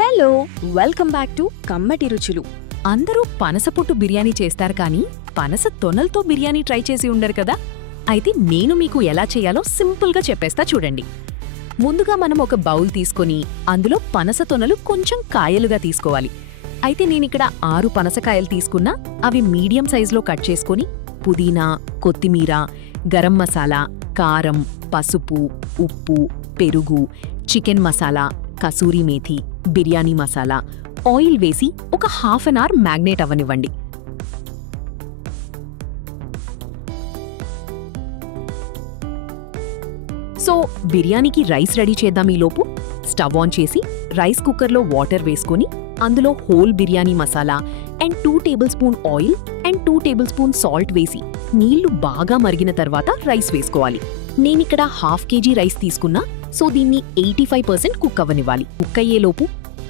Hello, welcome back to కమ్మటి రుచులు. అందరూ పనసపొట్టు బిర్యానీ చేస్తారు కానీ పనస తొనలతో బిర్యానీ ట్రై చేసి ఉండరు కదా. అయితే నేను మీకు ఎలా చేయాలో సింపుల్గా చెప్పేస్తా చూడండి. ముందుగా మనం ఒక బౌల్ తీసుకొని అందులో పనస తొనలు కొంచెం కాయలుగా తీసుకోవాలి. అయితే నేనిక్కడ 6 పనసకాయలు తీసుకున్నా. అవి మీడియం సైజులో కట్ చేసుకొని పుదీనా, కొత్తిమీర, గరం మసాలా, కారం, పసుపు, ఉప్పు, పెరుగు, చికెన్ మసాలా, కసూరి మేథి, బిర్యానీ మసాలా, ఆయిల్ వేసి ఒక ½ అన్ అవర్ మ్యాగ్నేట్ అవ్వనివ్వండి. సో బిర్యానీకి రైస్ రెడీ చేద్దాం. ఈలోపు స్టవ్ ఆన్ చేసి రైస్ కుక్కర్లో వాటర్ వేసుకొని అందులో whole biryani masala and 2 table spoon oil and 2 table spoon salt వేసి నీళ్లు బాగా మరిగిన తర్వాత రైస్ వేసుకోవాలి. నేనిక్కడ ½ కేజీ రైస్ తీసుకున్నా. సో దీన్ని 85% కుక్ అవ్వనివ్వాలి. కుక్ అయ్యేలోపు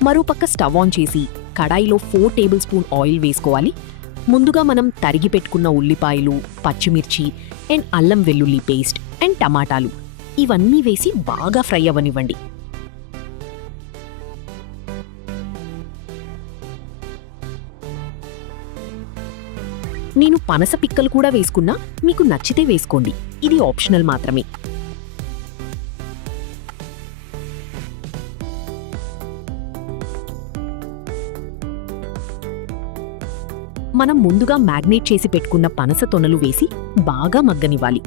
మరోపక్క స్టవ్ ఆన్ చేసి కడాయిలో 4 టేబుల్ స్పూన్ ఆయిల్ వేసుకోవాలి. ముందుగా మనం తరిగి పెట్టుకున్న ఉల్లిపాయలు, పచ్చిమిర్చి అండ్ అల్లం వెల్లుల్లి పేస్ట్ అండ్ టమాటాలు ఇవన్నీ వేసి బాగా ఫ్రై అవ్వనివ్వండి. నేను పనస పిక్కలు కూడా వేసుకున్నా. మీకు నచ్చితే వేసుకోండి, ఇది ఆప్షనల్ మాత్రమే. మనం ముందుగా మ్యాగ్నేట్ చేసి పెట్టుకున్న పనస తొనలు వేసి బాగా మగ్గనివ్వాలి.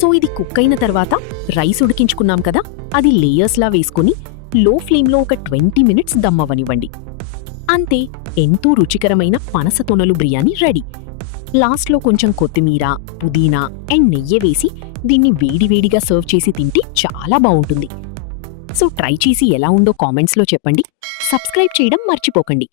సో ఇది కుక్ అయిన తర్వాత రైస్ ఉడికించుకున్నాం కదా, అది లేయర్స్లా వేసుకుని లో ఫ్లేమ్లో ఒక 20 మినిట్స్ దమ్మవనివ్వండి. అంతే, ఎంతో రుచికరమైన పనస తొనలు బిర్యానీ రెడీ. లాస్ట్లో కొంచెం కొత్తిమీర, పుదీనా అండ్ నెయ్యి వేసి దీన్ని వేడివేడిగా సర్వ్ చేసి తింటే చాలా బాగుంటుంది. సో ట్రై చేసి ఎలా ఉందో కామెంట్స్లో చెప్పండి. సబ్స్క్రైబ్ చేయడం మర్చిపోకండి.